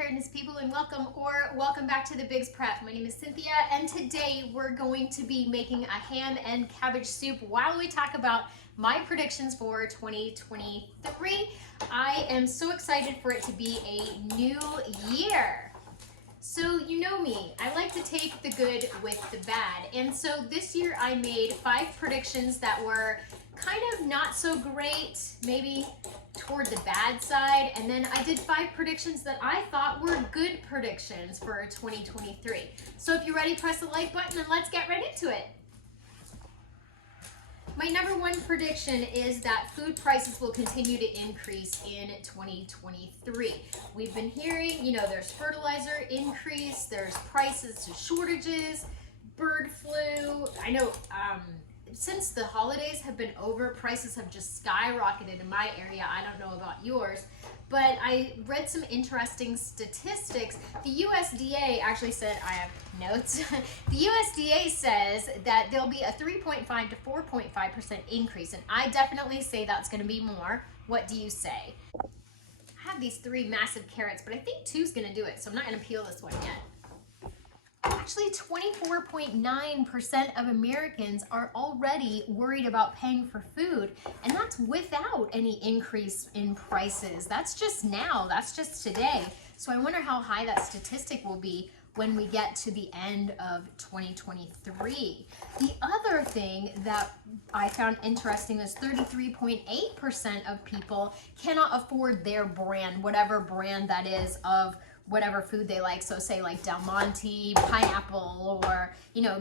preparedness people, and welcome back to the Bigs Prep. My name is Cynthia, and today we're going to be making a ham and cabbage soup while we talk about my predictions for 2023. I am so excited for it to be a new year. So you know me, I like to take the good with the bad, and so this year I made 5 predictions that were kind of not so great, maybe toward the bad side, and then I did 5 predictions that I thought were good predictions for 2023. So if you're ready, press the like button and let's get right into it. My number 1 prediction is that food prices will continue to increase in 2023. We've been hearing, there's fertilizer increase, there's prices to shortages, bird flu. I know since the holidays have been over, prices have just skyrocketed in my area. I don't know about yours, but I read some interesting statistics. The USDA actually said, I have notes, the USDA says that there'll be a 3.5 to 4.5% increase, and I definitely say that's going to be more. What do you say? I have these 3 massive carrots, but I think 2's going to do it, so I'm not going to peel this one yet. Actually, 24.9% of Americans are already worried about paying for food, and that's without any increase in prices. That's just now, that's just today. So I wonder how high that statistic will be when we get to the end of 2023. The other thing that I found interesting was 33.8% of people cannot afford their brand, whatever brand that is, of whatever food they like. So say like Del Monte pineapple, or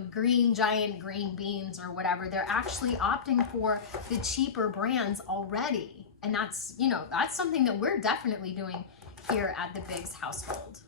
green giant green beans or whatever. They're actually opting for the cheaper brands already, and that's that's something that we're definitely doing here at the Biggs household.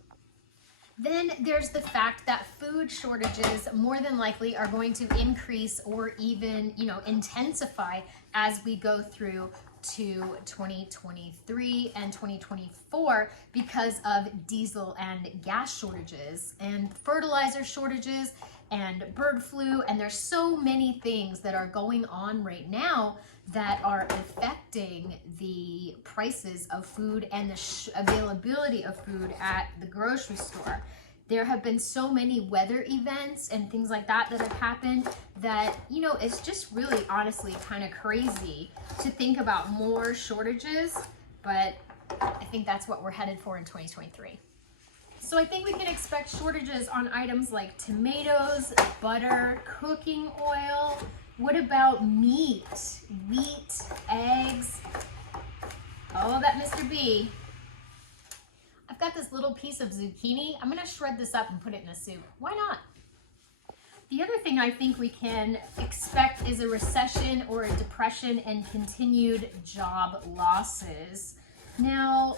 Then there's the fact that food shortages more than likely are going to increase or even intensify as we go through to 2023 and 2024 because of diesel and gas shortages and fertilizer shortages and bird flu, and there's so many things that are going on right now that are affecting the prices of food and the availability of food at the grocery store. There have been so many weather events and things like that that have happened that, it's just really honestly kind of crazy to think about more shortages, but I think that's what we're headed for in 2023. So I think we can expect shortages on items like tomatoes, butter, cooking oil. What about meat, wheat, eggs? Oh, that Mr. B. I've got this little piece of zucchini. I'm gonna shred this up and put it in a soup. Why not? The other thing I think we can expect is a recession or a depression and continued job losses. Now,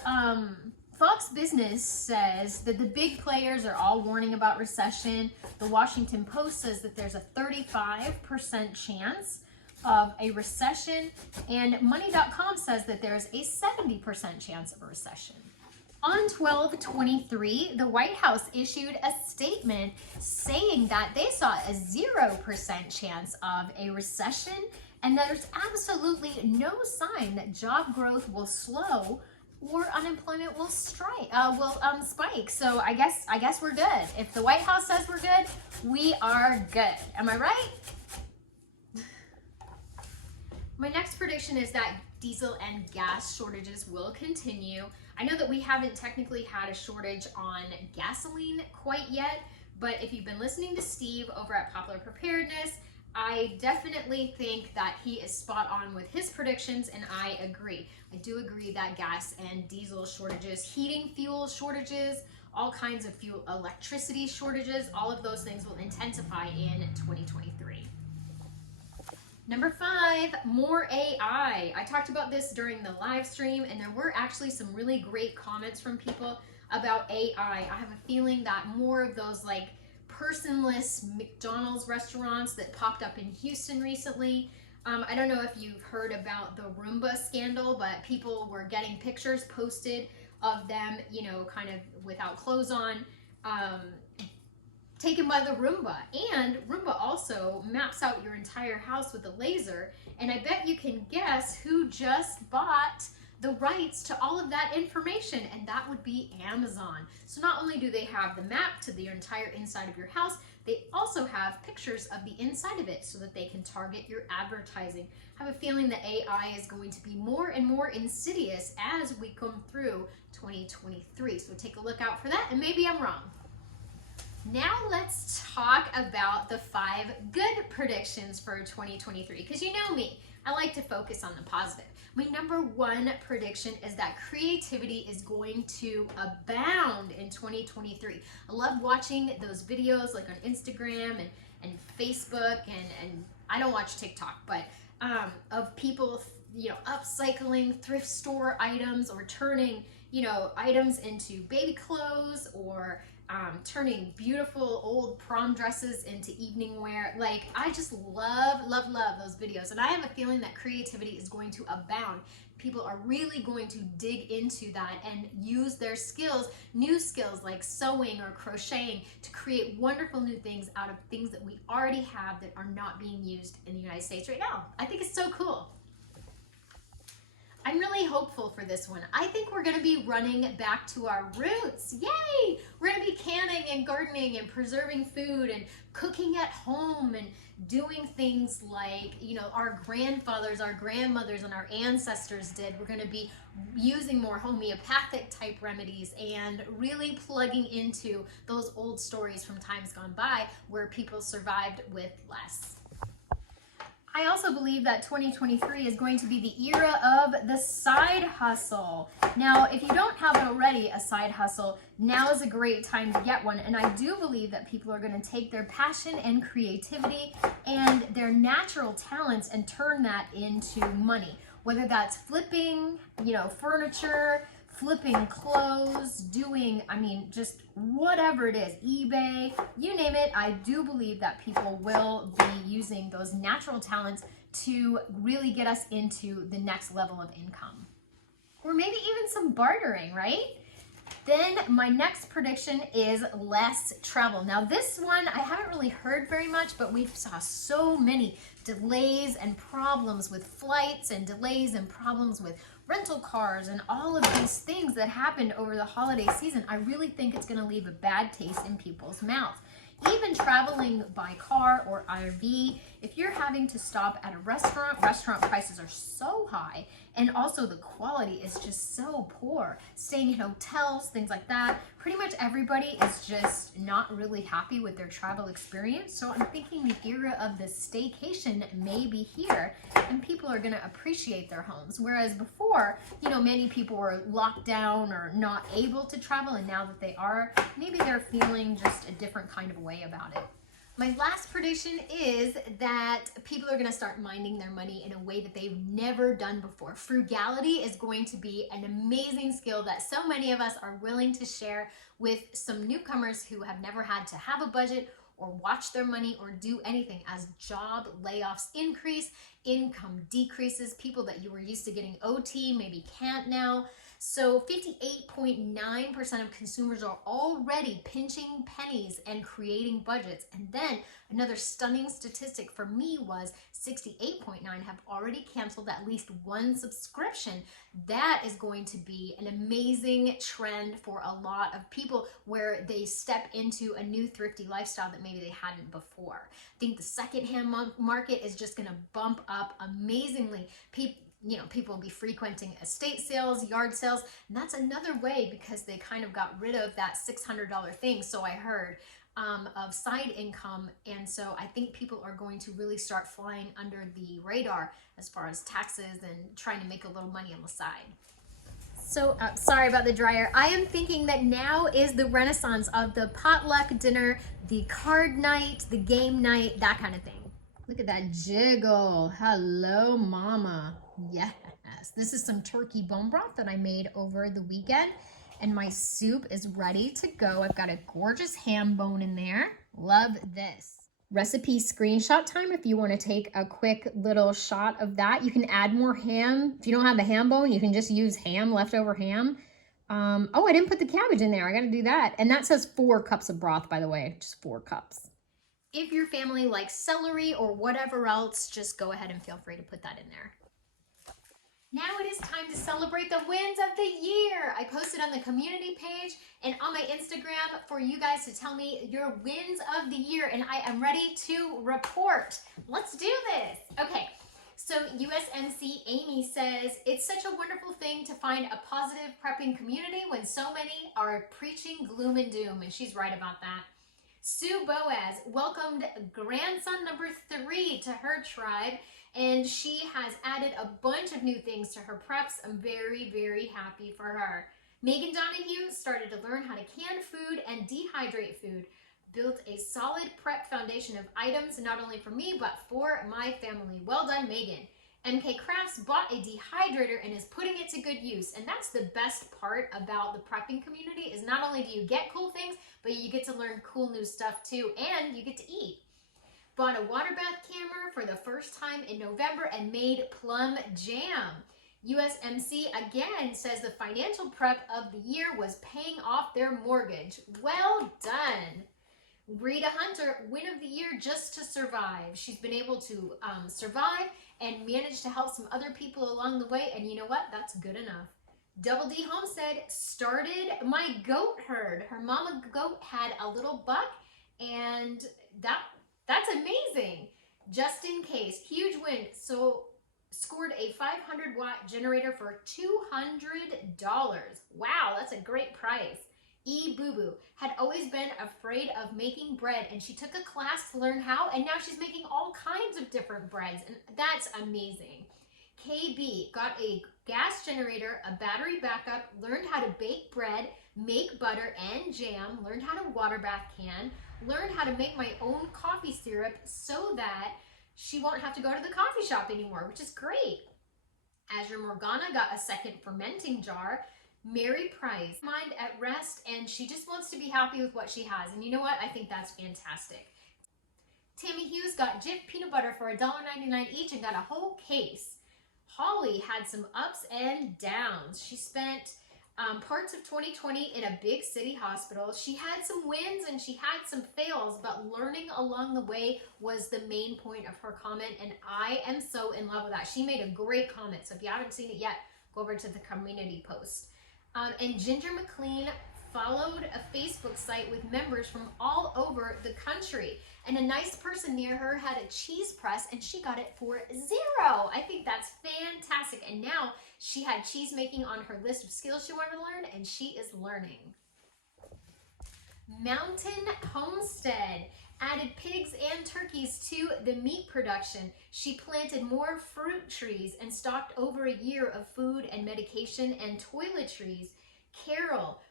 Fox Business says that the big players are all warning about recession. The Washington Post says that there's a 35% chance of a recession, and Money.com says that there's a 70% chance of a recession. On 12/23, the White House issued a statement saying that they saw a 0% chance of a recession, and there's absolutely no sign that job growth will slow or unemployment will spike. So I guess we're good. If the White House says we're good, we are good. Am I right? My next prediction is that diesel and gas shortages will continue. I know that we haven't technically had a shortage on gasoline quite yet, but if you've been listening to Steve over at Popular Preparedness, I definitely think that he is spot on with his predictions, and I agree. I do agree that gas and diesel shortages, heating fuel shortages, all kinds of fuel, electricity shortages, all of those things will intensify in 2023. Number 5, more AI. I talked about this during the live stream, and there were actually some really great comments from people about AI. I have a feeling that more of those like personless McDonald's restaurants that popped up in Houston recently. I don't know if you've heard about the Roomba scandal, but people were getting pictures posted of them, kind of without clothes on, taken by the Roomba. And Roomba also maps out your entire house with a laser, and I bet you can guess who just bought the rights to all of that information, and that would be Amazon. So not only do they have the map to the entire inside of your house, they also have pictures of the inside of it so that they can target your advertising. I have a feeling that AI is going to be more and more insidious as we come through 2023. So take a look out for that, and maybe I'm wrong. Now let's talk about the 5 good predictions for 2023, because you know me, I like to focus on the positive. My number 1 prediction is that creativity is going to abound in 2023. I love watching those videos like on Instagram and Facebook, and I don't watch TikTok, but of people, upcycling thrift store items, or turning, items into baby clothes, or turning beautiful old prom dresses into evening wear. Like, I just love those videos, and I have a feeling that creativity is going to abound. People are really going to dig into that and use their skills, new skills like sewing or crocheting, to create wonderful new things out of things that we already have that are not being used in the United States right now. I think it's so cool. I'm really hopeful for this one. I think we're gonna be running back to our roots. Yay! We're gonna be canning and gardening and preserving food and cooking at home and doing things like, our grandfathers, our grandmothers, and our ancestors did. We're gonna be using more homeopathic type remedies and really plugging into those old stories from times gone by where people survived with less. I also believe that 2023 is going to be the era of the side hustle. Now, if you don't have already a side hustle, now is a great time to get one. And I do believe that people are going to take their passion and creativity and their natural talents and turn that into money. Whether that's flipping, furniture, flipping clothes, doing, just whatever it is, eBay, you name it. I do believe that people will be using those natural talents to really get us into the next level of income. Or maybe even some bartering, right? Then my next prediction is less travel. Now this one, I haven't really heard very much, but we saw so many delays and problems with flights, and delays and problems with rental cars, and all of these things that happened over the holiday season. I really think it's gonna leave a bad taste in people's mouths. Even traveling by car or RV, if you're having to stop at a restaurant prices are so high, and also the quality is just so poor. Staying in hotels, things like that, pretty much everybody is just not really happy with their travel experience. So I'm thinking the era of the staycation may be here, and people are gonna appreciate their homes. Whereas before, many people were locked down or not able to travel, and now that they are, maybe they're feeling just a different kind of way about it. My last prediction is that people are going to start minding their money in a way that they've never done before. Frugality is going to be an amazing skill that so many of us are willing to share with some newcomers who have never had to have a budget or watch their money or do anything. As job layoffs increase, income decreases, people that you were used to getting OT maybe can't now. So 58.9% of consumers are already pinching pennies and creating budgets. And then another stunning statistic for me was 68.9% have already canceled at least one subscription. That is going to be an amazing trend for a lot of people, where they step into a new thrifty lifestyle that maybe they hadn't before. I think the secondhand market is just going to bump up amazingly. People will be frequenting estate sales, yard sales, and that's another way, because they kind of got rid of that $600 thing, so I heard, of side income. And so I think people are going to really start flying under the radar as far as taxes and trying to make a little money on the side. So sorry about the dryer. I am thinking that now is the renaissance of the potluck dinner, the card night, the game night, that kind of thing. Look at that jiggle. Hello, mama. Yes. This is some turkey bone broth that I made over the weekend, and my soup is ready to go. I've got a gorgeous ham bone in there. Love this. Recipe screenshot time if you want to take a quick little shot of that. You can add more ham. If you don't have the ham bone, you can just use ham, leftover ham. Oh, I didn't put the cabbage in there. I got to do that. And that says 4 cups of broth, by the way, just 4 cups. If your family likes celery or whatever else, just go ahead and feel free to put that in there. Now it is time to celebrate the wins of the year. I posted on the community page and on my Instagram for you guys to tell me your wins of the year, and I am ready to report. Let's do this. Okay, so USMC Amy says, it's such a wonderful thing to find a positive prepping community when so many are preaching gloom and doom, and she's right about that. Sue Boaz welcomed grandson number 3 to her tribe, and she has added a bunch of new things to her preps. I'm very, very happy for her. Megan Donahue started to learn how to can food and dehydrate food, built a solid prep foundation of items, not only for me, but for my family. Well done, Megan. MK Crafts bought a dehydrator and is putting it to good use. And that's the best part about the prepping community, is not only do you get cool things, but you get to learn cool new stuff too, and you get to eat. Bought a water bath camera for the first time in November and made plum jam. USMC again says the financial prep of the year was paying off their mortgage. Well done. Rita Hunter, win of the year just to survive. She's been able to survive and manage to help some other people along the way, and you know what? That's good enough. Double D Homestead started my goat herd. Her mama goat had a little buck, and that's amazing. Just in case, huge win. So scored a 500-watt generator for $200. Wow, that's a great price. E Boo Boo had always been afraid of making bread, and she took a class to learn how, and now she's making all kinds of different breads, and that's amazing. KB got a gas generator, a battery backup, learned how to bake bread, make butter and jam, learned how to water bath can, learned how to make my own coffee syrup so that she won't have to go to the coffee shop anymore, which is great. Azure Morgana got a second fermenting jar. Mary Price, mind at rest, and she just wants to be happy with what she has. And you know what? I think that's fantastic. Tammy Hughes got Jif peanut butter for $1.99 each and got a whole case. Holly had some ups and downs. She spent parts of 2020 in a big city hospital. She had some wins and she had some fails, but learning along the way was the main point of her comment, and I am so in love with that. She made a great comment, so if you haven't seen it yet, go over to the community post. And Ginger McLean followed a Facebook site with members from all over the country. And a nice person near her had a cheese press and she got it for $0. I think that's fantastic. And now she had cheese making on her list of skills she wanted to learn, and she is learning. Mountain Homestead added pigs and turkeys to the meat production. She planted more fruit trees and stocked over a year of food and medication and toiletries. Carol,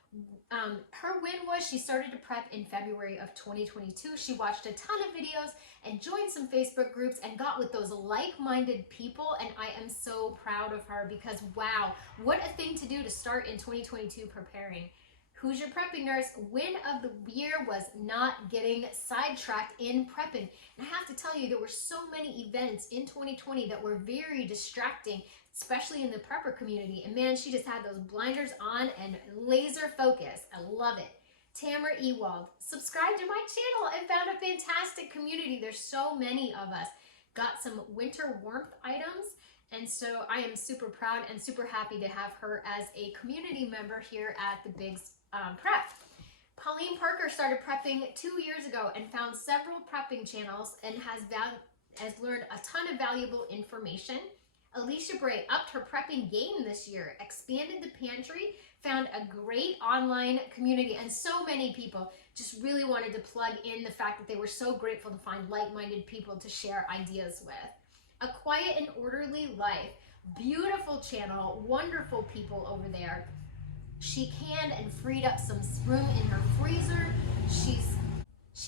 her win was she started to prep in February of 2022. She watched a ton of videos and joined some Facebook groups and got with those like-minded people, and I am so proud of her because wow, what a thing to do to start in 2022 preparing. Who's Your Prepping Nurse? Win of the year was not getting sidetracked in prepping. And I have to tell you, there were so many events in 2020 that were very distracting, especially in the prepper community. And man, she just had those blinders on and laser focus. I love it. Tamara Ewald, subscribed to my channel and found a fantastic community. There's so many of us. Got some winter warmth items. And so I am super proud and super happy to have her as a community member here at the Biggs Prep. Pauline Parker started prepping 2 years ago and found several prepping channels and has learned a ton of valuable information. Alicia Bray upped her prepping game this year, expanded the pantry, found a great online community, and so many people just really wanted to plug in the fact that they were so grateful to find like-minded people to share ideas with. A Quiet and Orderly Life, beautiful channel, wonderful people over there. She canned and freed up some room in her freezer. She's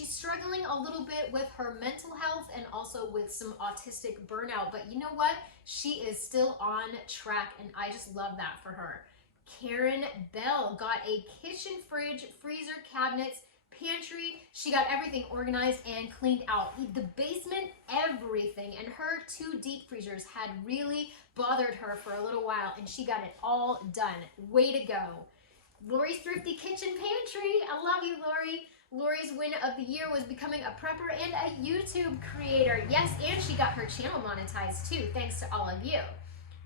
struggling a little bit with her mental health and also with some autistic burnout, but you know what? She is still on track, and I just love that for her. Karen Bell got a kitchen fridge, freezer, cabinets, pantry. She got everything organized and cleaned out. The basement, everything. And her 2 deep freezers had really bothered her for a little while, and she got it all done. Way to go. Lori's Thrifty Kitchen Pantry. I love you, Lori. Lori's win of the year was becoming a prepper and a YouTube creator. Yes, and she got her channel monetized too, thanks to all of you.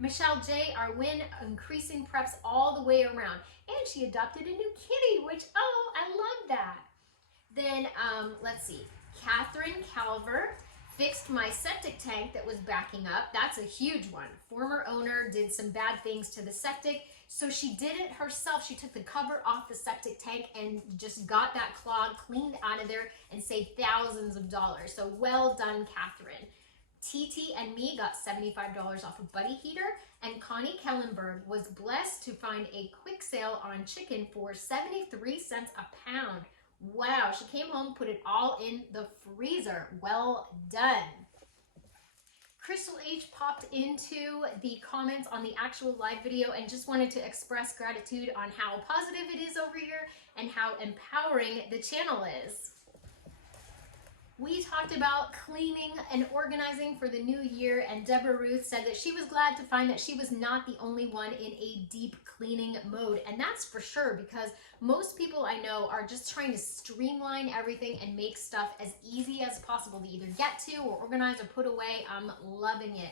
Michelle J, our win, increasing preps all the way around. And she adopted a new kitty, which, oh, I love that. Then, let's see, Catherine Calver fixed my septic tank that was backing up. That's a huge one. Former owner did some bad things to the septic, so she did it herself. She took the cover off the septic tank and just got that clog cleaned out of there and saved thousands of dollars. So well done, Catherine. TT and me got $75 off a buddy heater, and Connie Kellenberg was blessed to find a quick sale on chicken for 73 cents a pound. Wow, she came home, put it all in the freezer. Well done. Crystal H popped into the comments on the actual live video and just wanted to express gratitude on how positive it is over here and how empowering the channel is. We talked about cleaning and organizing for the new year, and Deborah Ruth said that she was glad to find that she was not the only one in a deep cleaning mode. And that's for sure, because most people I know are just trying to streamline everything and make stuff as easy as possible to either get to or organize or put away. I'm loving it.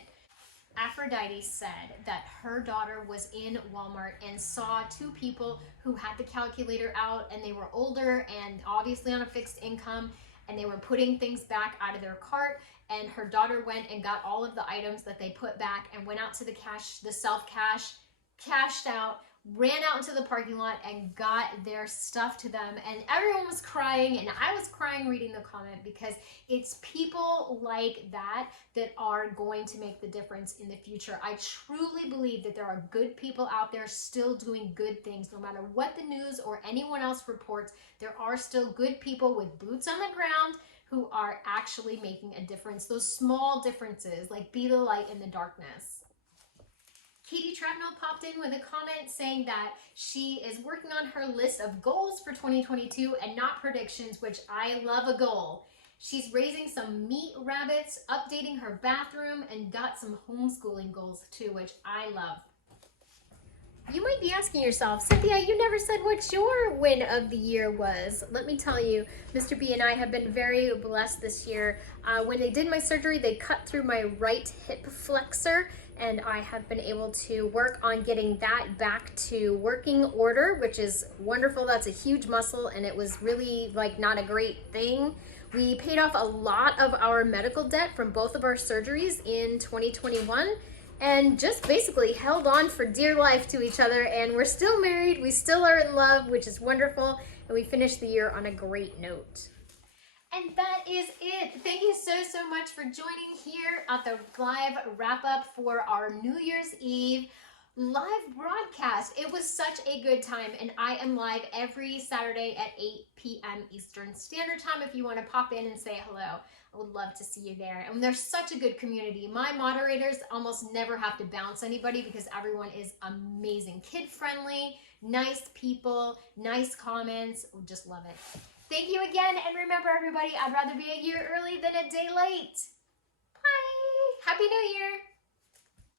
Aphrodite said that her daughter was in Walmart and saw two people who had the calculator out, and they were older and obviously on a fixed income, and they were putting things back out of their cart, and her daughter went and got all of the items that they put back and went out to the self-cash, cashed out, ran out into the parking lot and got their stuff to them. And everyone was crying, and I was crying reading the comment, because it's people like that that are going to make the difference in the future. I truly believe that there are good people out there still doing good things. No matter what the news or anyone else reports, there are still good people with boots on the ground who are actually making a difference. Those small differences, like be the light in the darkness. Katie Trapnell popped in with a comment saying that she is working on her list of goals for 2022 and not predictions, which I love a goal. She's raising some meat rabbits, updating her bathroom, and got some homeschooling goals too, which I love. You might be asking yourself, Cynthia, you never said what your win of the year was. Let me tell you, Mr. B and I have been very blessed this year. When they did my surgery, they cut through my right hip flexor, and I have been able to work on getting that back to working order, which is wonderful. That's a huge muscle, and it was really like not a great thing. We paid off a lot of our medical debt from both of our surgeries in 2021, and just basically held on for dear life to each other, and we're still married, we still are in love, which is wonderful, and we finished the year on a great note. And that is it. Thank you so much for joining here at the live wrap-up for our New Year's Eve live broadcast. It was such a good time, and I am live every Saturday at 8 p.m. Eastern Standard Time. If you want to pop in and say hello, I would love to see you there. And there's such a good community. My moderators almost never have to bounce anybody because everyone is amazing, kid-friendly, nice people, nice comments. Just love it. Thank you again, and remember, everybody, I'd rather be a year early than a day late. Bye. Happy New Year.